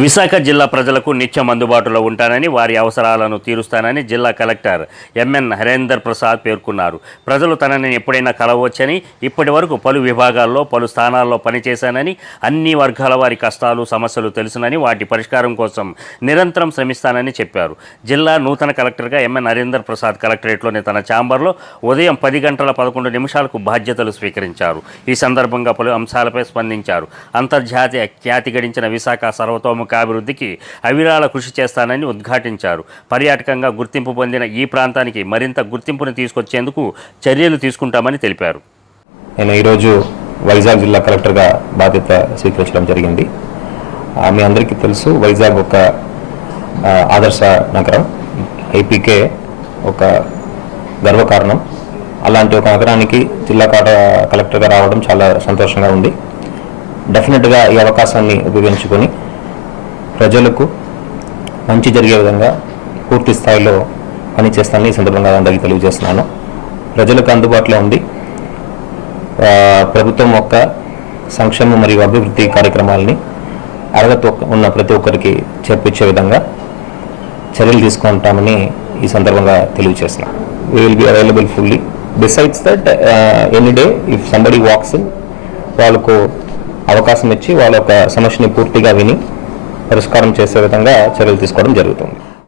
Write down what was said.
విశాఖ జిల్లా ప్రజలకు నిత్యం అందుబాటులో ఉంటానని వారి అవసరాలను తీరుస్తానని జిల్లా కలెక్టర్ ఎంఎన్ హరేందర్ ప్రసాద్ పేర్కొన్నారు. ప్రజలు తనని ఎప్పుడైనా కలవచ్చని ఇప్పటి వరకు పలు విభాగాల్లో పలు స్థానాల్లో పనిచేశానని అన్ని వర్గాల వారి కష్టాలు సమస్యలు తెలుసునని వాటి పరిష్కారం కోసం నిరంతరం శ్రమిస్తానని చెప్పారు. జిల్లా నూతన కలెక్టర్గా ఎంఎన్ హరేందర్ ప్రసాద్ కలెక్టరేట్లోని తన ఛాంబర్లో ఉదయం పది గంటల పదకొండు నిమిషాలకు బాధ్యతలు స్వీకరించారు. ఈ సందర్భంగా పలు అంశాలపై స్పందించారు. అంతర్జాతీయ ఖ్యాతి గడించిన విశాఖ అభివృద్ధికి అవిరాళ కృషి చేస్తానని ఉద్ఘాటించారు. పర్యాటకంగా గుర్తింపు పొందిన ఈ ప్రాంతానికి మరింత గుర్తింపును తీసుకొచ్చేందుకు చర్యలు తీసుకుంటామని తెలిపారు. నేను ఈరోజు వైజాగ్ జిల్లా కలెక్టర్గా బాధ్యత స్వీకరించడం జరిగింది. మీ అందరికీ తెలుసు వైజాగ్ ఒక ఆదర్శ నగరం. ఐపీకే ఒక గర్వకారణం. అలాంటి ఒక నగరానికి జిల్లా కాట కలెక్టర్గా రావడం చాలా సంతోషంగా ఉంది. డెఫినెట్గా ఈ అవకాశాన్ని ఉపయోగించుకొని ప్రజలకు మంచి జరిగే విధంగా పూర్తి స్థాయిలో పనిచేస్తానని ఈ సందర్భంగా అందరికీ తెలియజేస్తున్నాను. ప్రజలకు అందుబాటులో ఉంది ప్రభుత్వం యొక్క సంక్షేమం మరియు అభివృద్ధి కార్యక్రమాలని అర్హత ఉన్న ప్రతి ఒక్కరికి చేర్పించే విధంగా చర్యలు తీసుకుంటామని ఈ సందర్భంగా తెలియజేస్తున్నాం we will be available fully besides that any day if somebody walks in వాళ్ళకు అవకాశం ఇచ్చి వాళ్ళ యొక్క సమస్యని పూర్తిగా విని పరిష్కారం చేసే విధంగా చర్యలు తీసుకోవడం జరుగుతుంది.